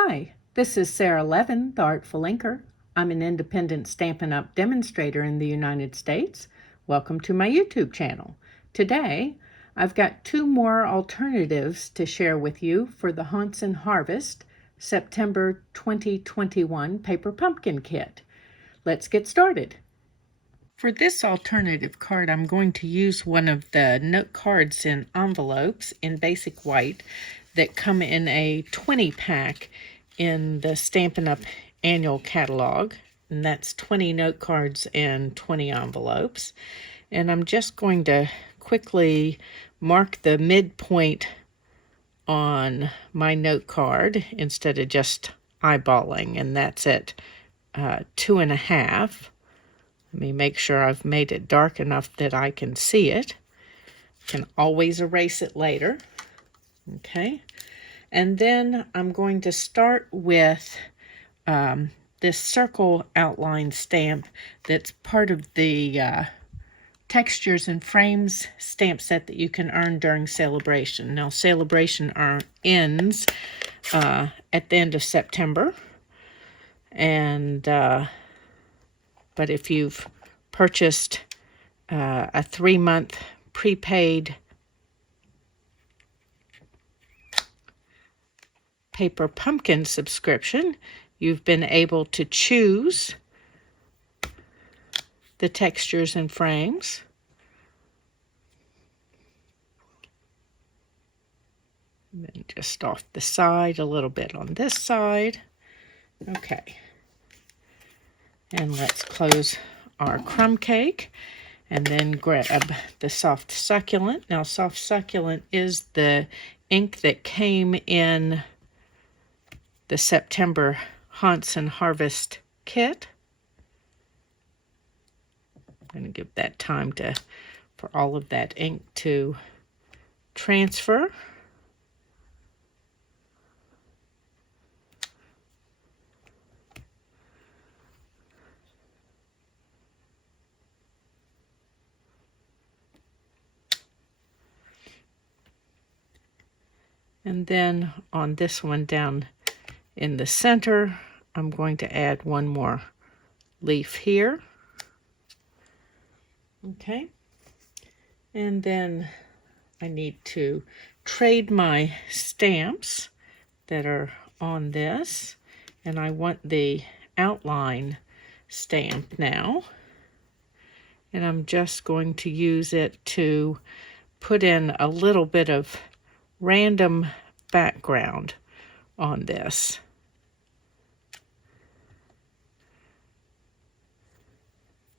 Hi, this is Sara Levin, the Artful Inker. I'm an independent Stampin' Up! Demonstrator in the United States. Welcome to my YouTube channel. Today, I've got two more alternatives to share with you for the Haunts and Harvest September 2021 Paper Pumpkin Kit. Let's get started. For this alternative card, I'm going to use one of the note cards in envelopes in basic white that come in a 20 pack in the Stampin' Up! Annual Catalog. And that's 20 note cards and 20 envelopes. And I'm just going to quickly mark the midpoint on my note card instead of just eyeballing. And that's at 2.5. Let me make sure I've made it dark enough that I can see it. Can always erase it later. Okay. And then I'm going to start with this circle outline stamp that's part of the Textures and Frames stamp set that you can earn during Celebration. Now, Celebration ends at the end of September. And but if you've purchased a 3-month prepaid Paper Pumpkin subscription, you've been able to choose the Textures and Frames. And then just off the side, a little bit on this side. Okay. And let's close our crumb cake and then grab the Soft Succulent. Now, Soft Succulent is the ink that came in the September Haunts and Harvest kit. I'm going to give that time for all of that ink to transfer. And then on this one down in the center, I'm going to add one more leaf here. Okay. And then I need to trade my stamps that are on this. And I want the outline stamp now. And I'm just going to use it to put in a little bit of random background on this.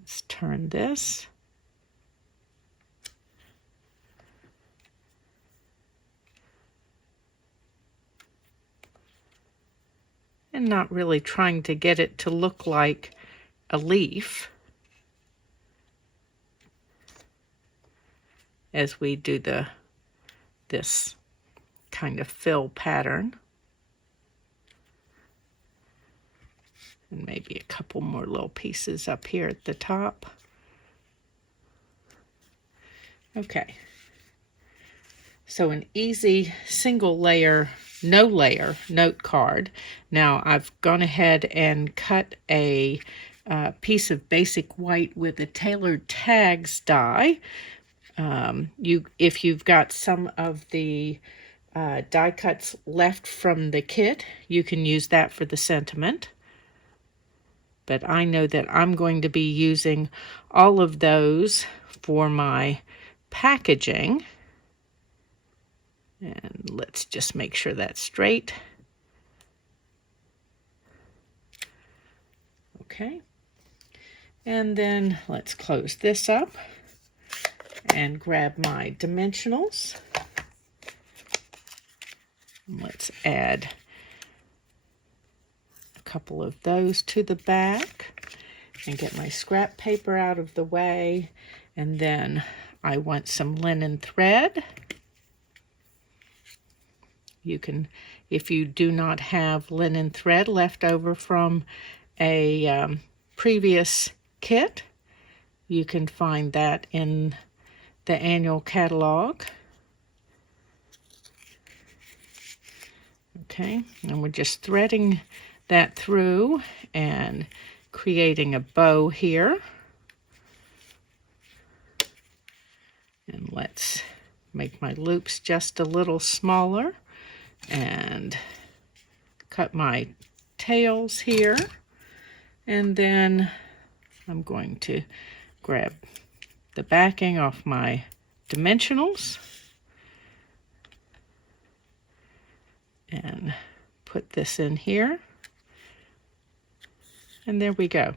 Let's turn this. And not really trying to get it to look like a leaf as we do this kind of fill pattern. And maybe a couple more little pieces up here at the top. Okay. So an easy single layer, no layer note card. Now I've gone ahead and cut a piece of basic white with a tailored tags die. If you've got some of the die cuts left from the kit, you can use that for the sentiment. But I know that I'm going to be using all of those for my packaging. And let's just make sure that's straight. Okay. And then let's close this up and grab my dimensionals. Let's add a couple of those to the back and get my scrap paper out of the way. And then I want some linen thread. You can, if you do not have linen thread left over from a previous kit, you can find that in the annual catalog. Okay, and we're just threading that through and creating a bow here. And let's make my loops just a little smaller and cut my tails here. And then I'm going to grab the backing off my dimensionals and put this in here. And there we go.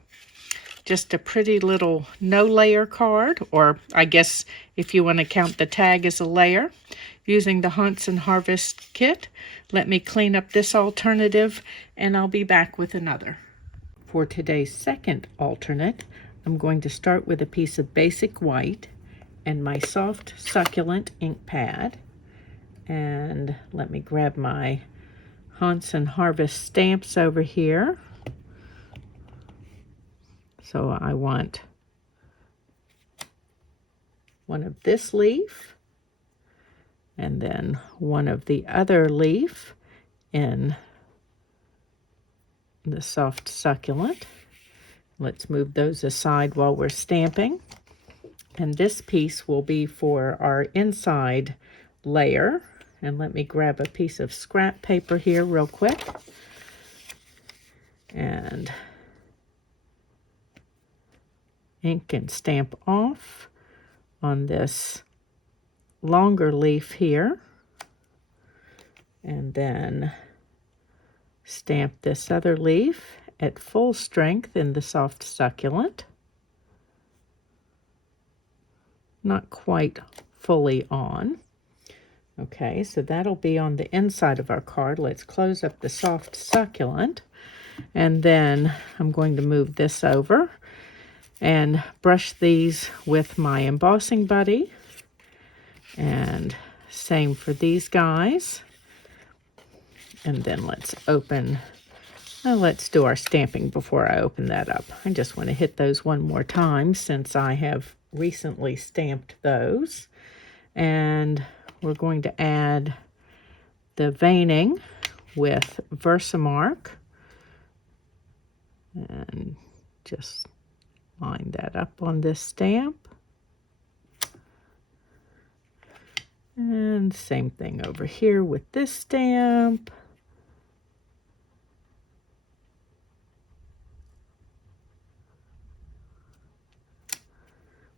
Just a pretty little no layer card, or I guess if you want to count the tag as a layer, using the Hunts and Harvest kit. Let me clean up this alternative and I'll be back with another. For today's second alternate, I'm going to start with a piece of basic white and my soft succulent ink pad. And let me grab my Hunts and Harvest stamps over here. So I want one of this leaf and then one of the other leaf in the soft succulent. Let's move those aside while we're stamping. And this piece will be for our inside layer. And let me grab a piece of scrap paper here real quick. And ink and stamp off on this longer leaf here. And then stamp this other leaf at full strength in the soft succulent. Not quite fully on. Okay, so that'll be on the inside of our card. Let's close up the soft succulent. And then I'm going to move this over and brush these with my embossing buddy. And same for these guys. And then let's open, let's do our stamping before I open that up. I just want to hit those one more time since I have recently stamped those. And we're going to add the veining with Versamark. And just line that up on this stamp. And same thing over here with this stamp.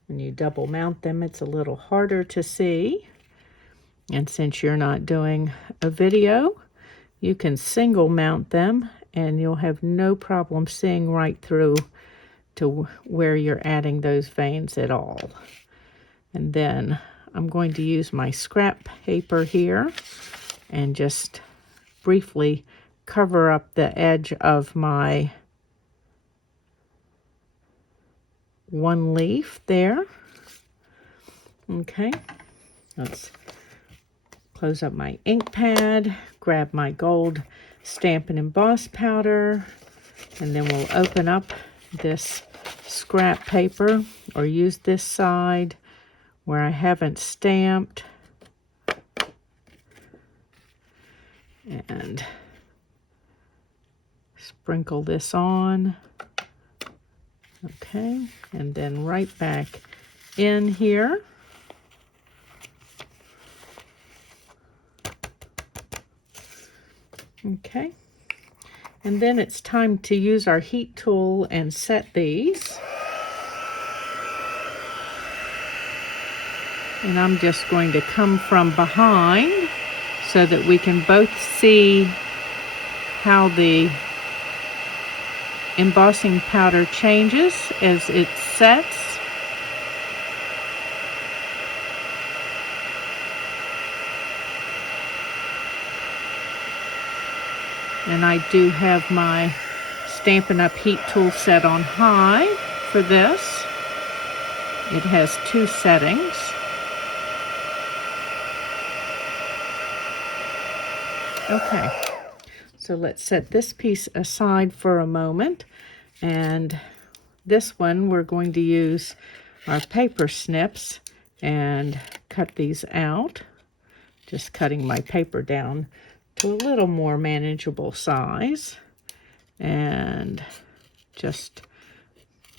When you double mount them, it's a little harder to see. And since you're not doing a video, you can single mount them and you'll have no problem seeing right through to where you're adding those veins at all. And then I'm going to use my scrap paper here and just briefly cover up the edge of my one leaf there. Okay, let's close up my ink pad, grab my gold Stampin' Emboss powder, and then we'll open up this scrap paper or use this side where I haven't stamped and sprinkle this on. Okay, and then right back in here. Okay, and then it's time to use our heat tool and set these. And I'm just going to come from behind so that we can both see how the embossing powder changes as it sets. And I do have my Stampin' Up! Heat tool set on high for this. It has 2 settings. Okay, so let's set this piece aside for a moment. And this one we're going to use our paper snips and cut these out. Just cutting my paper down to a little more manageable size, and just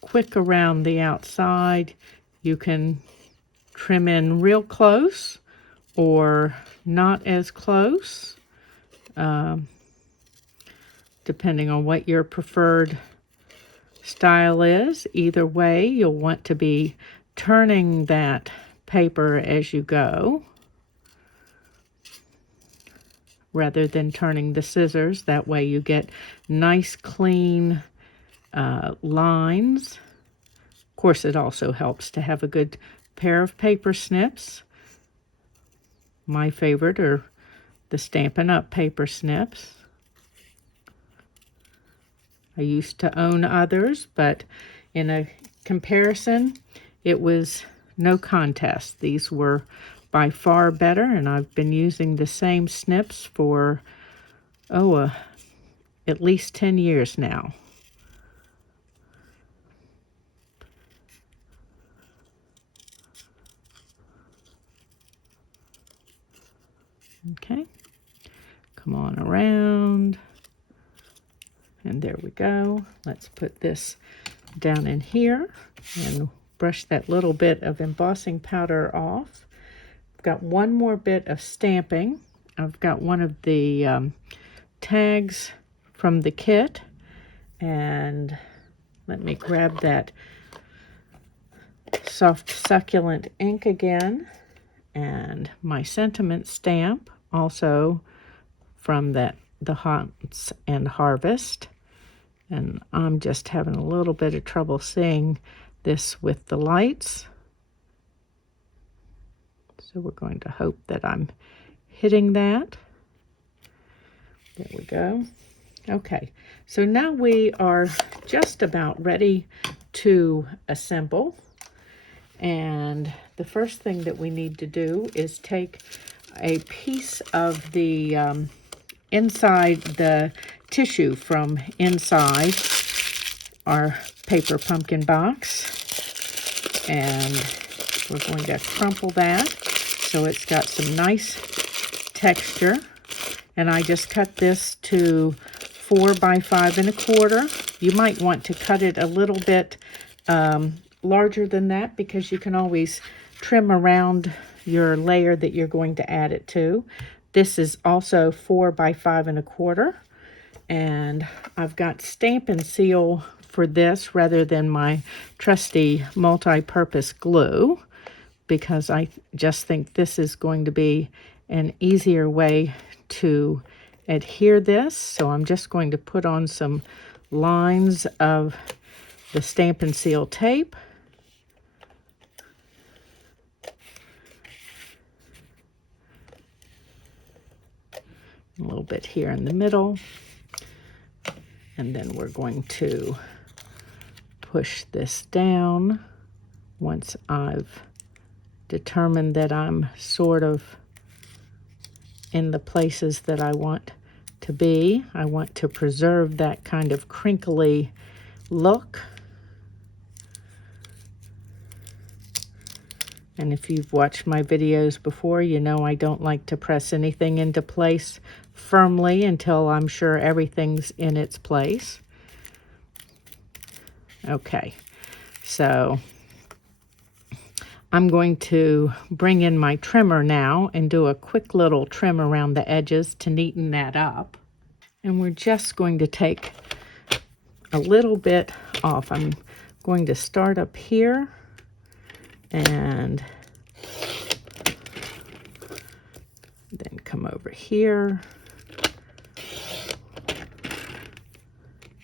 quick around the outside. You can trim in real close or not as close, depending on what your preferred style is. Either way, you'll want to be turning that paper as you go, rather than turning the scissors. That way you get nice clean lines. Of course, it also helps to have a good pair of paper snips. My favorite are the Stampin' Up paper snips. I used to own others, but in a comparison, it was no contest. These were by far better, and I've been using the same snips for, at least 10 years now. Okay, come on around. And there we go. Let's put this down in here and brush that little bit of embossing powder off. I've got one more bit of stamping. I've got one of the tags from the kit, and let me grab that soft succulent ink again, and my sentiment stamp, also from the Haunts and Harvest. And I'm just having a little bit of trouble seeing this with the lights, so we're going to hope that I'm hitting that. There we go. Okay, so now we are just about ready to assemble, and the first thing that we need to do is take a piece of the inside the tissue from inside our paper pumpkin box, and we're going to crumple that so it's got some nice texture. And I just cut this to 4 by 5 1/4. You might want to cut it a little bit larger than that, because you can always trim around your layer that you're going to add it to. This is also 4 by 5 1/4. And I've got Stampin' Seal for this rather than my trusty multi-purpose glue, because I just think this is going to be an easier way to adhere this. So I'm just going to put on some lines of the Stampin' Seal tape. A little bit here in the middle. And then we're going to push this down once I've determined that I'm sort of in the places that I want to be. I want to preserve that kind of crinkly look. And if you've watched my videos before, you know I don't like to press anything into place firmly until I'm sure everything's in its place. Okay, so I'm going to bring in my trimmer now and do a quick little trim around the edges to neaten that up. And we're just going to take a little bit off. I'm going to start up here and then come over here.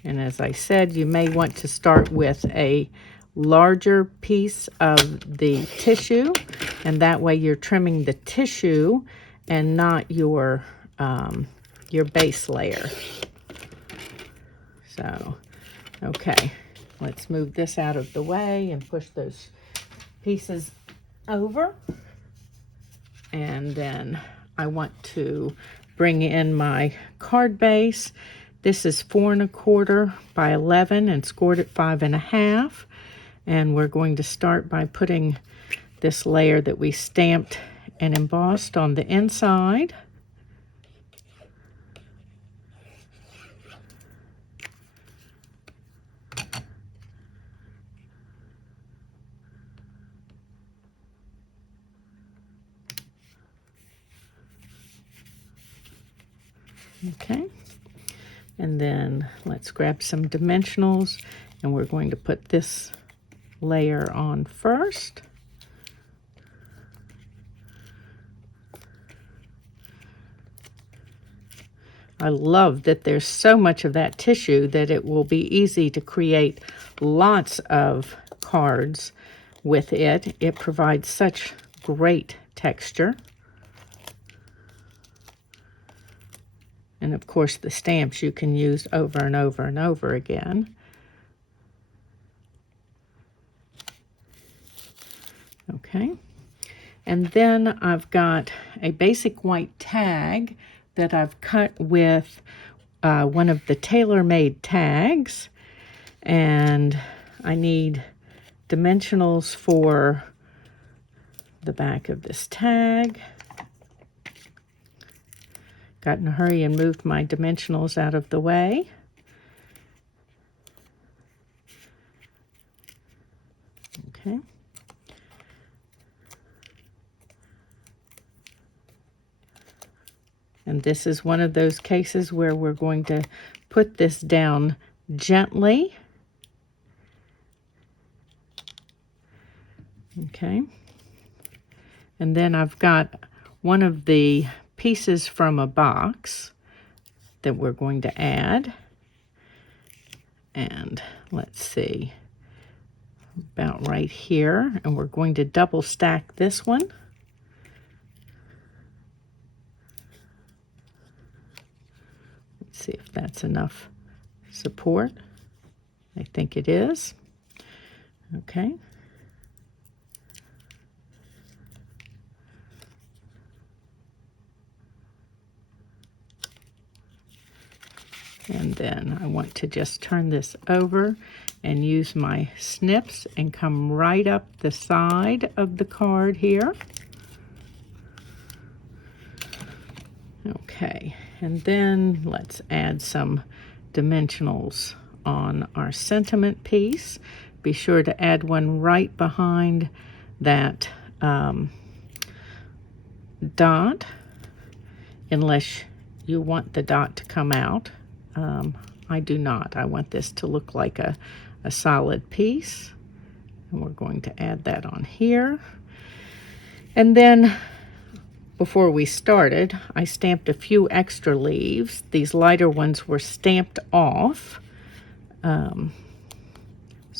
And as I said, you may want to start with a larger piece of the tissue, and that way you're trimming the tissue and not your base layer. So, okay, let's move this out of the way and push those pieces over. And then I want to bring in my card base. This is 4 1/4 by 11 and scored at 5 1/2. And we're going to start by putting this layer that we stamped and embossed on the inside. Okay, and then let's grab some dimensionals, and we're going to put this layer on first. I love that there's so much of that tissue that it will be easy to create lots of cards with it. It provides such great texture. And of course the stamps you can use over and over and over again. Okay, and then I've got a basic white tag that I've cut with one of the tailor-made tags, and I need dimensionals for the back of this tag. Got in a hurry and moved my dimensionals out of the way. Okay. And this is one of those cases where we're going to put this down gently. Okay. And then I've got one of the pieces from a box that we're going to add. And let's see, about right here. And we're going to double stack this one. Let's see if that's enough support. I think it is. Okay. And then I want to just turn this over and use my snips and come right up the side of the card here. Okay, and then let's add some dimensionals on our sentiment piece. Be sure to add one right behind that dot, unless you want the dot to come out. I do not. I want this to look like a solid piece. And we're going to add that on here. And then before we started, I stamped a few extra leaves. These lighter ones were stamped off. So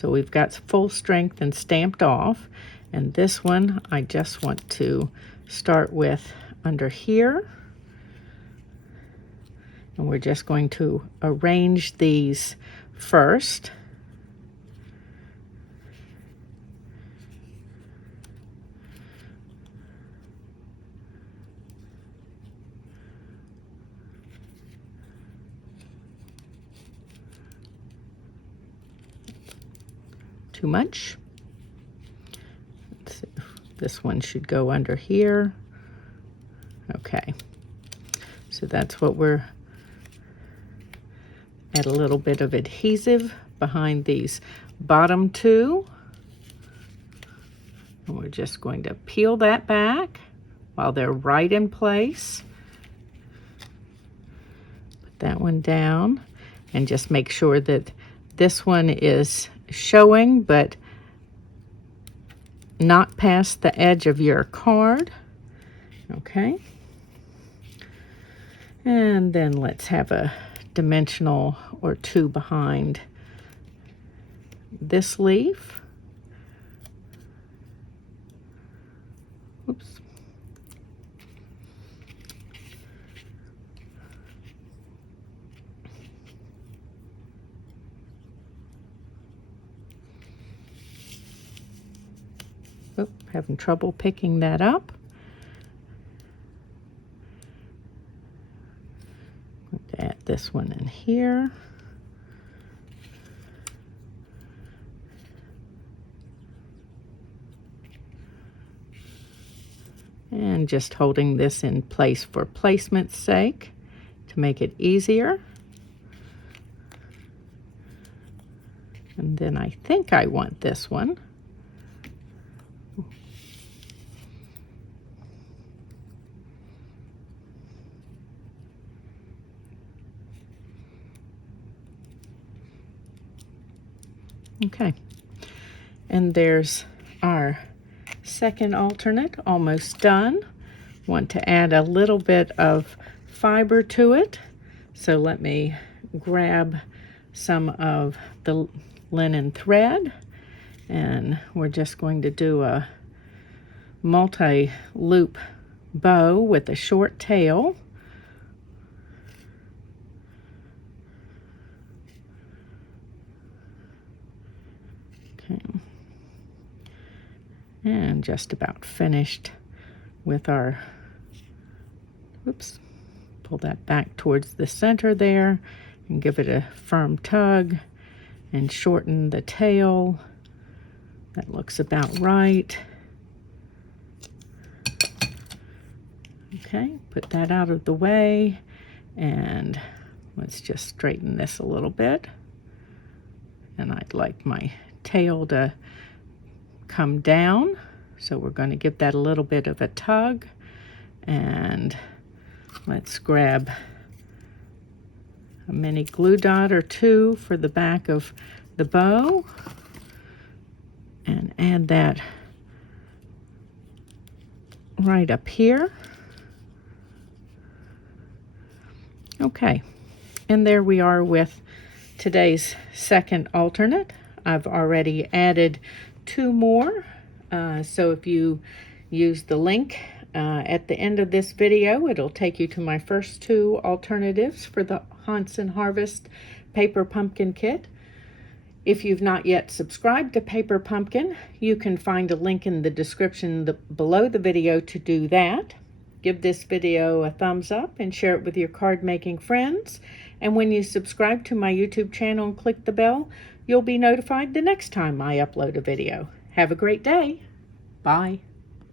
we've got full strength and stamped off. And this one, I just want to start with under here. And we're just going to arrange these first. Too much. Let's see. This one should go under here. Okay. So that's what we're, add a little bit of adhesive behind these bottom two. And we're just going to peel that back while they're right in place. Put that one down and just make sure that this one is showing but not past the edge of your card. Okay. And then let's have a dimensional or two behind this leaf. Oops. Oh, having trouble picking that up. Add this one in here. And just holding this in place for placement's sake to make it easier. And then I think I want this one. Okay, and there's our second alternate almost done. Want to add a little bit of fiber to it, so let me grab some of the linen thread, and we're just going to do a multi-loop bow with a short tail. Okay. And just about finished with our, oops, pull that back towards the center there and give it a firm tug and shorten the tail. That looks about right. Okay, put that out of the way, and let's just straighten this a little bit. And I'd like my tail to come down, so we're going to give that a little bit of a tug. And let's grab a mini glue dot or two for the back of the bow and add that right up here. Okay, and there we are with today's second alternate. I've already added 2 more, so if you use the link at the end of this video, it'll take you to my first 2 alternatives for the Haunts and Harvest Paper Pumpkin Kit. If you've not yet subscribed to Paper Pumpkin, you can find a link in the description below the video to do that. Give this video a thumbs up and share it with your card making friends. And when you subscribe to my YouTube channel and click the bell, you'll be notified the next time I upload a video. Have a great day. Bye.